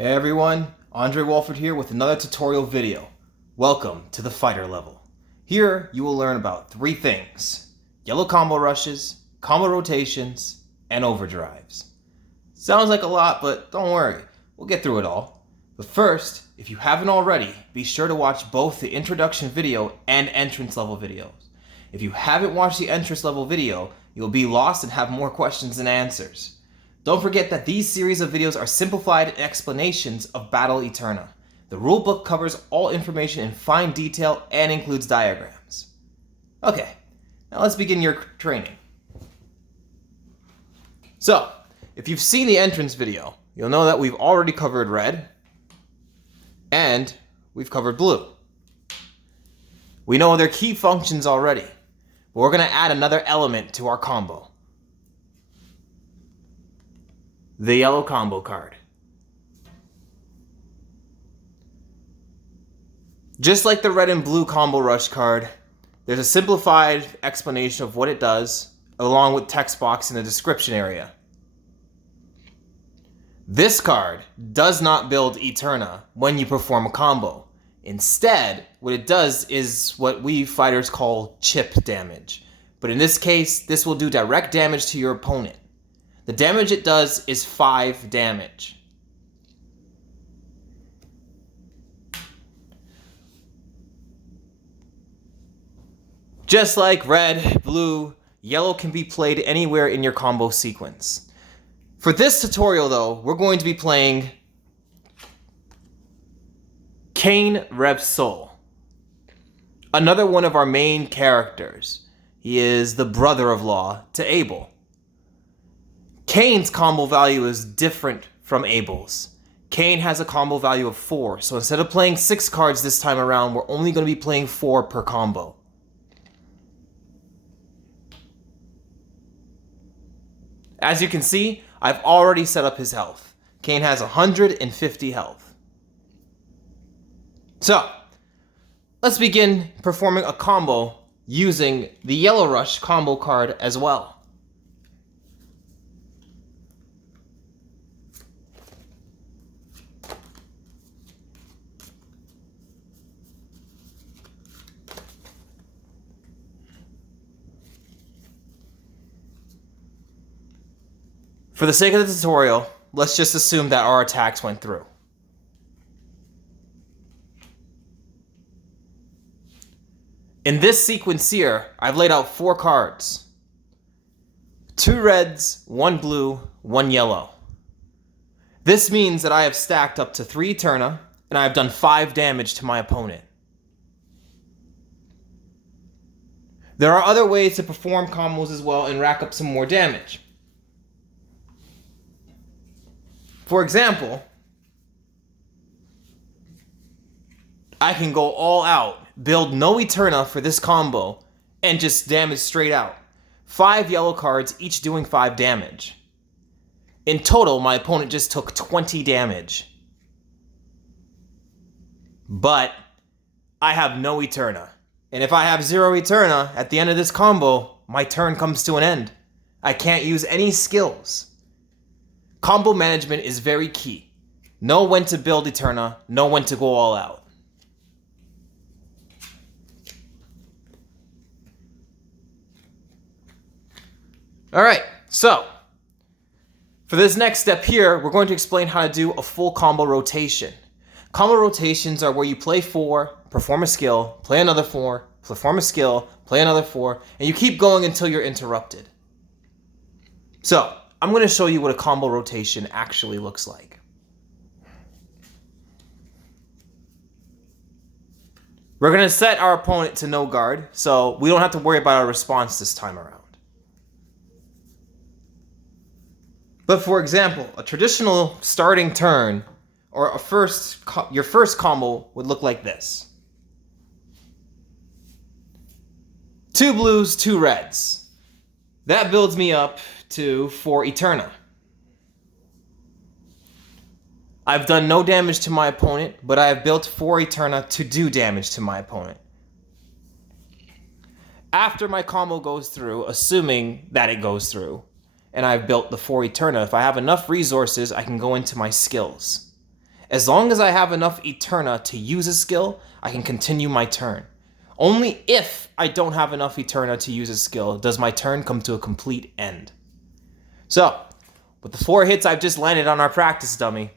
Hey everyone, Andre Walford here with another tutorial video. Welcome to the fighter level. Here you will learn about three things: yellow combo rushes, combo rotations, and overdrives. Sounds like a lot, but don't worry, we'll get through it all. But first, if you haven't already, be sure to watch both the introduction video and entrance level videos. If you haven't watched the entrance level video, you'll be lost and have more questions than answers. Don't forget that these series of videos are simplified explanations of Battle Eterna. The rulebook covers all information in fine detail and includes diagrams. Okay, now let's begin your training. So, if you've seen the entrance video, you'll know that we've already covered red, and we've covered blue. We know their key functions already, but we're going to add another element to our combo. The yellow combo card. Just like the red and blue combo rush card, there's a simplified explanation of what it does, along with text box in the description area. This card does not build Eterna when you perform a combo. Instead, what it does is what we fighters call chip damage. But in this case, this will do direct damage to your opponent. The damage it does is 5 damage. Just like red, blue, yellow can be played anywhere in your combo sequence. For this tutorial though, we're going to be playing Cain Repsol, another one of our main characters. He is the brother-in-law to Abel. Cain's combo value is different from Abel's. Cain has a combo value of 4, so instead of playing 6 cards this time around, we're only going to be playing 4 per combo. As you can see, I've already set up his health. Cain has 150 health. So, let's begin performing a combo using the Yellow Rush combo card as well. For the sake of the tutorial, let's just assume that our attacks went through. In this sequence here, I've laid out 4 cards. 2 reds, 1 blue, 1 yellow. This means that I have stacked up to 3 Eterna, and I have done 5 damage to my opponent. There are other ways to perform combos as well and rack up some more damage. For example, I can go all out, build no Eterna for this combo, and just damage straight out. 5 yellow cards, each doing 5 damage. In total, my opponent just took 20 damage. But I have no Eterna. And if I have 0 Eterna, at the end of this combo, my turn comes to an end. I can't use any skills. Combo management is very key. Know when to build Eterna, know when to go all out. Alright, so for this next step here, we're going to explain how to do a full combo rotation. Combo rotations are where you play 4, perform a skill, play another 4, perform a skill, play another 4, and you keep going until you're interrupted. So, I'm going to show you what a combo rotation actually looks like. We're going to set our opponent to no guard, so we don't have to worry about our response this time around. But for example, a traditional starting turn, or your first combo would look like this. 2 blues, 2 reds. That builds me up to 4 Eterna. I've done no damage to my opponent, but I have built 4 Eterna to do damage to my opponent. After my combo goes through, assuming that it goes through, and I've built the 4 Eterna, if I have enough resources, I can go into my skills. As long as I have enough Eterna to use a skill, I can continue my turn. Only if I don't have enough Eterna to use a skill does my turn come to a complete end. So, with the 4 hits I've just landed on our practice dummy,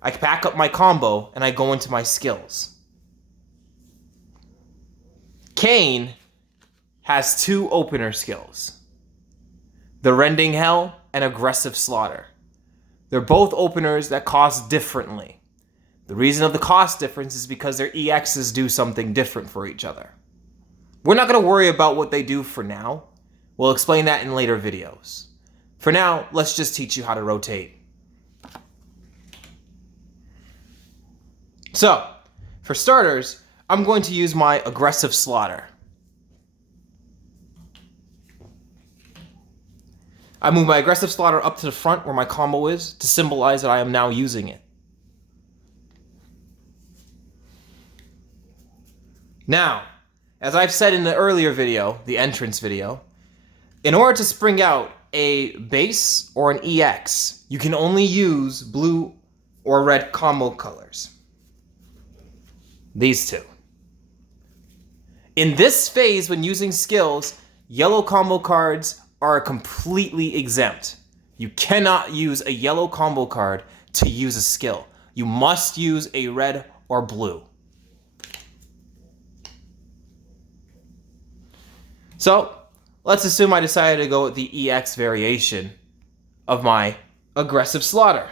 I pack up my combo and I go into my skills. Kain has 2 opener skills. The Rending Hell and Aggressive Slaughter. They're both openers that cost differently. The reason of the cost difference is because their EXs do something different for each other. We're not going to worry about what they do for now. We'll explain that in later videos. For now, let's just teach you how to rotate. So, for starters, I'm going to use my Aggressive Slaughter. I move my Aggressive Slaughter up to the front where my combo is to symbolize that I am now using it. Now, as I've said in the earlier video, the entrance video, in order to spring out a base or an EX, you can only use blue or red combo colors. These 2. In this phase, when using skills, yellow combo cards are completely exempt. You cannot use a yellow combo card to use a skill. You must use a red or blue. So, let's assume I decided to go with the EX variation of my Aggressive Slaughter.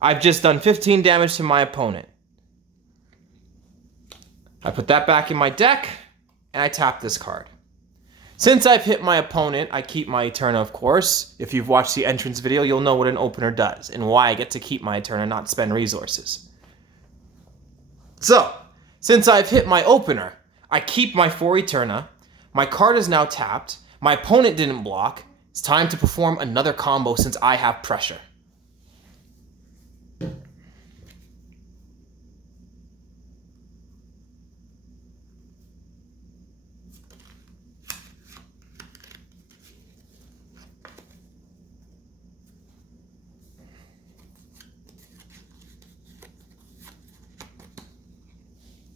I've just done 15 damage to my opponent. I put that back in my deck, and I tap this card. Since I've hit my opponent, I keep my Eterna, of course. If you've watched the entrance video, you'll know what an opener does, and why I get to keep my Eterna, not spend resources. So, since I've hit my opener, I keep my 4 Eterna. My card is now tapped. My opponent didn't block. It's time to perform another combo since I have pressure.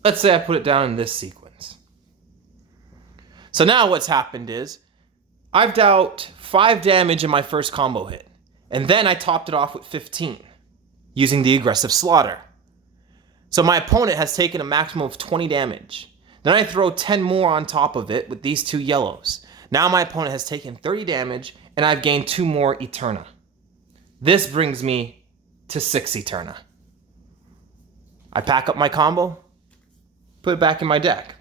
Let's say I put it down in this sequence. So now what's happened is, I've dealt 5 damage in my first combo hit, and then I topped it off with 15, using the Aggressive Slaughter. So my opponent has taken a maximum of 20 damage. Then I throw 10 more on top of it with these 2 yellows. Now my opponent has taken 30 damage, and I've gained 2 more Eterna. This brings me to 6 Eterna. I pack up my combo, put it back in my deck.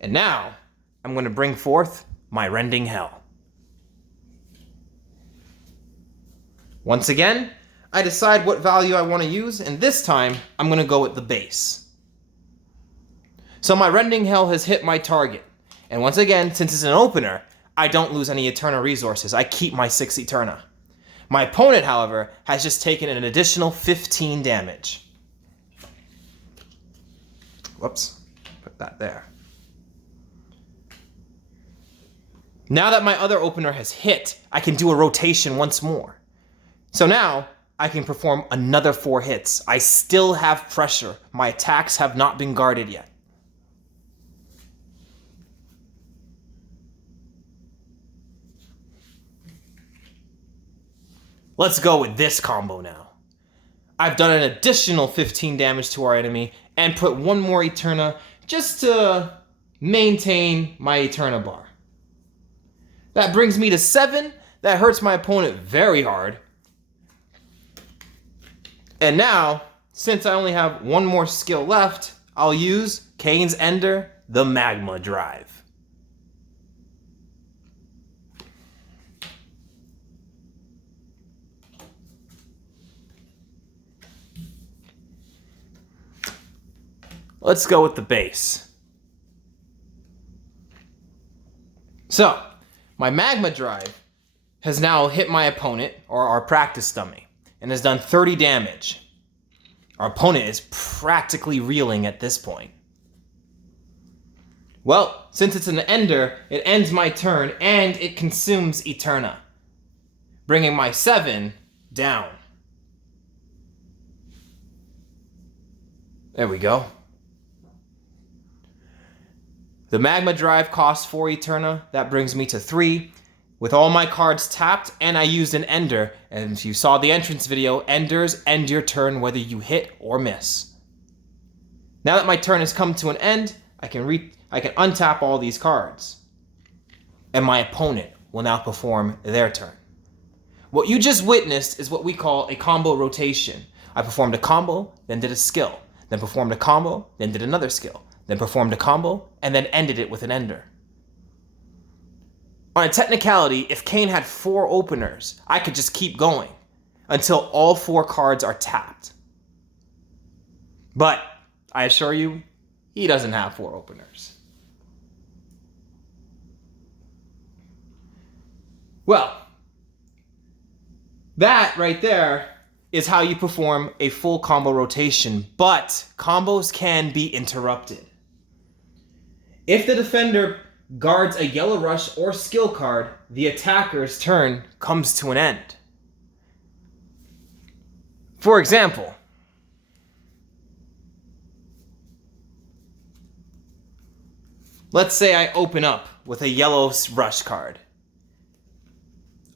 And now, I'm going to bring forth my Rending Hell. Once again, I decide what value I want to use, and this time, I'm going to go with the base. So my Rending Hell has hit my target. And once again, since it's an opener, I don't lose any Eterna resources. I keep my 6 Eterna. My opponent, however, has just taken an additional 15 damage. Whoops, put that there. Now that my other opener has hit, I can do a rotation once more. So now, I can perform another 4 hits. I still have pressure. My attacks have not been guarded yet. Let's go with this combo now. I've done an additional 15 damage to our enemy and put 1 more Eterna just to maintain my Eterna bar. That brings me to 7. That hurts my opponent very hard. And now, since I only have 1 more skill left, I'll use Kain's Ender, the Magma Drive. Let's go with the base. So, my Magma Drive has now hit my opponent, or our practice dummy, and has done 30 damage. Our opponent is practically reeling at this point. Well, since it's an Ender, it ends my turn and it consumes Eterna, bringing my 7 down. There we go. The Magma Drive costs 4 Eterna. That brings me to 3. With all my cards tapped, and I used an Ender. And if you saw the entrance video, Enders end your turn whether you hit or miss. Now that my turn has come to an end, I can untap all these cards. And my opponent will now perform their turn. What you just witnessed is what we call a combo rotation. I performed a combo, then did a skill, then performed a combo, then did another skill, then performed a combo, and then ended it with an Ender. On a technicality, if Kane had 4 openers, I could just keep going until all 4 cards are tapped. But I assure you, he doesn't have 4 openers. Well, that right there is how you perform a full combo rotation, but combos can be interrupted. If the defender guards a Yellow Rush or skill card, the attacker's turn comes to an end. For example, let's say I open up with a Yellow Rush card.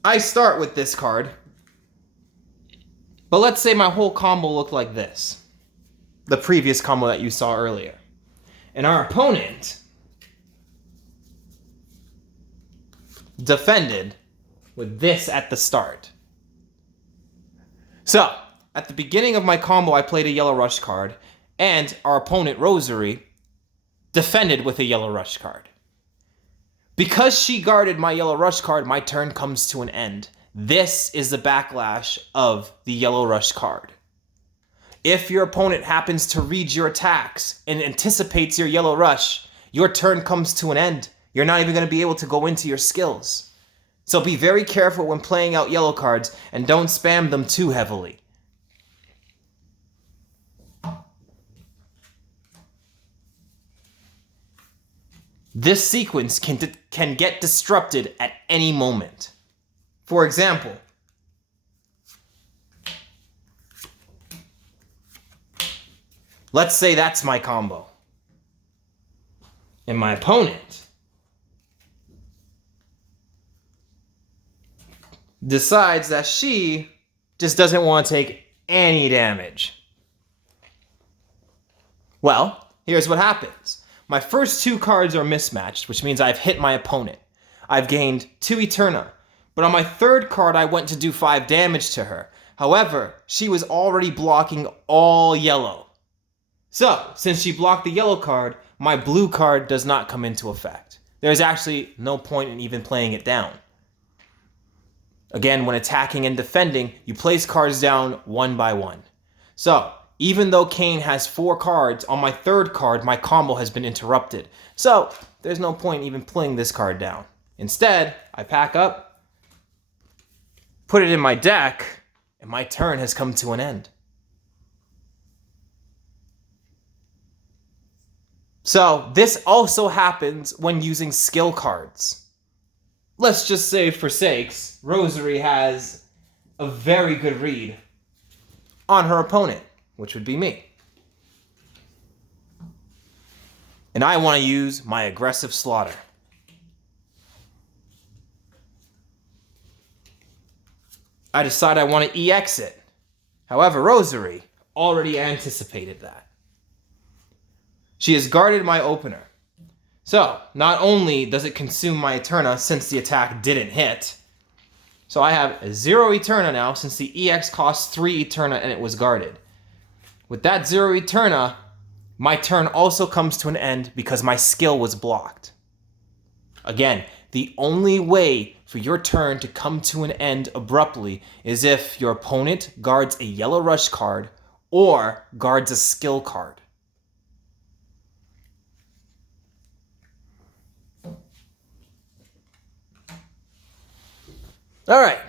I start with this card, but let's say my whole combo looked like this. The previous combo that you saw earlier. And our opponent defended with this at the start. So, at the beginning of my combo, I played a Yellow Rush card, and our opponent, Rosary, defended with a Yellow Rush card. Because she guarded my Yellow Rush card, my turn comes to an end. This is the backlash of the Yellow Rush card. If your opponent happens to read your attacks and anticipates your Yellow Rush, your turn comes to an end. You're not even going to be able to go into your skills. So be very careful when playing out yellow cards and don't spam them too heavily. This sequence can get disrupted at any moment. For example, let's say that's my combo. And my opponent decides that she just doesn't want to take any damage. Well, here's what happens. My first 2 cards are mismatched, which means I've hit my opponent. I've gained 2 Eterna, but on my 3rd card I went to do 5 damage to her. However, she was already blocking all yellow. So, since she blocked the yellow card, my blue card does not come into effect. There's actually no point in even playing it down. Again, when attacking and defending, you place cards down one by one. So, even though Kane has 4 cards, on my 3rd card, my combo has been interrupted. So, there's no point even playing this card down. Instead, I pack up, put it in my deck, and my turn has come to an end. So, this also happens when using skill cards. Let's just say, for sakes, Rosary has a very good read on her opponent, which would be me. And I want to use my aggressive slaughter. I decide I want to EX it. However, Rosary already anticipated that. She has guarded my opener. So, not only does it consume my Eterna since the attack didn't hit, so I have 0 Eterna now since the EX costs 3 Eterna and it was guarded. With that 0 Eterna, my turn also comes to an end because my skill was blocked. Again, the only way for your turn to come to an end abruptly is if your opponent guards a Yellow Rush card or guards a skill card. Alright,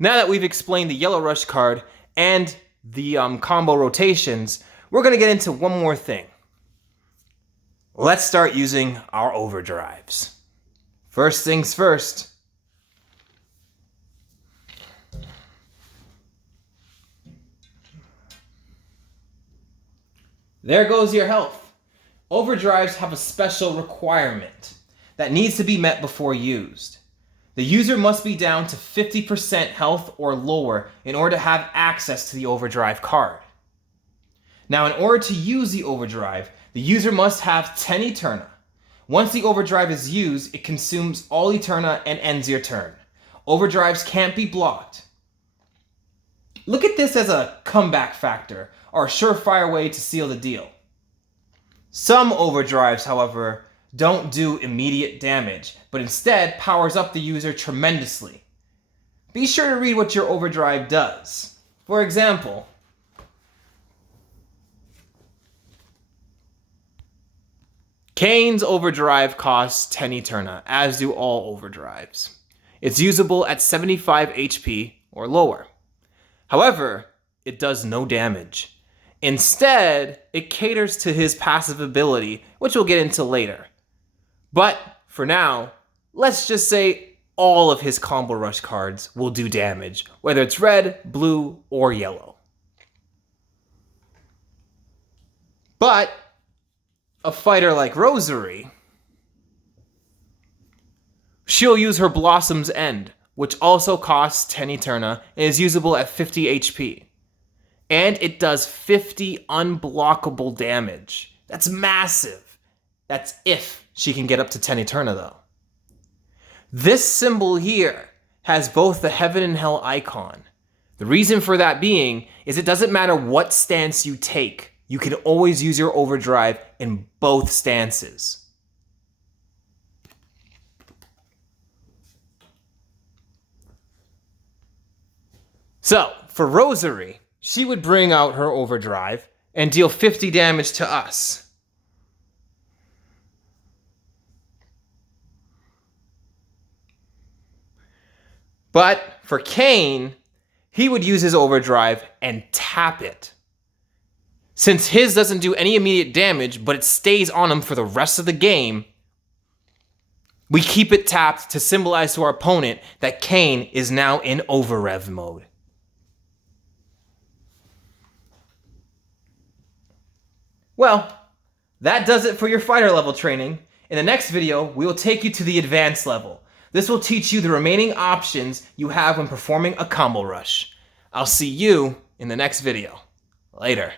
now that we've explained the Yellow Rush card and the combo rotations, we're going to get into one more thing. Let's start using our overdrives. First things first. There goes your health. Overdrives have a special requirement that needs to be met before used. The user must be down to 50% health or lower in order to have access to the overdrive card. Now, in order to use the overdrive, the user must have 10 Eterna. Once the overdrive is used, it consumes all Eterna and ends your turn. Overdrives can't be blocked. Look at this as a comeback factor, or a surefire way to seal the deal. Some overdrives, however, don't do immediate damage, but instead powers up the user tremendously. Be sure to read what your overdrive does. For example, Kane's overdrive costs 10 Eterna, as do all overdrives. It's usable at 75 HP or lower. However, it does no damage. Instead, it caters to his passive ability, which we'll get into later. But for now, let's just say all of his Combo Rush cards will do damage, whether it's red, blue, or yellow. But a fighter like Rosary, she'll use her Blossom's End, which also costs 10 Eterna and is usable at 50 HP. And it does 50 unblockable damage. That's massive. That's if she can get up to 10 Eterna though. This symbol here has both the Heaven and Hell icon. The reason for that being is it doesn't matter what stance you take, you can always use your overdrive in both stances. So, for Rosary, she would bring out her overdrive and deal 50 damage to us. But for Kane, he would use his overdrive and tap it. Since his doesn't do any immediate damage, but it stays on him for the rest of the game, we keep it tapped to symbolize to our opponent that Kane is now in overrev mode. Well, that does it for your fighter level training. In the next video, we will take you to the advanced level. This will teach you the remaining options you have when performing a combo rush. I'll see you in the next video. Later.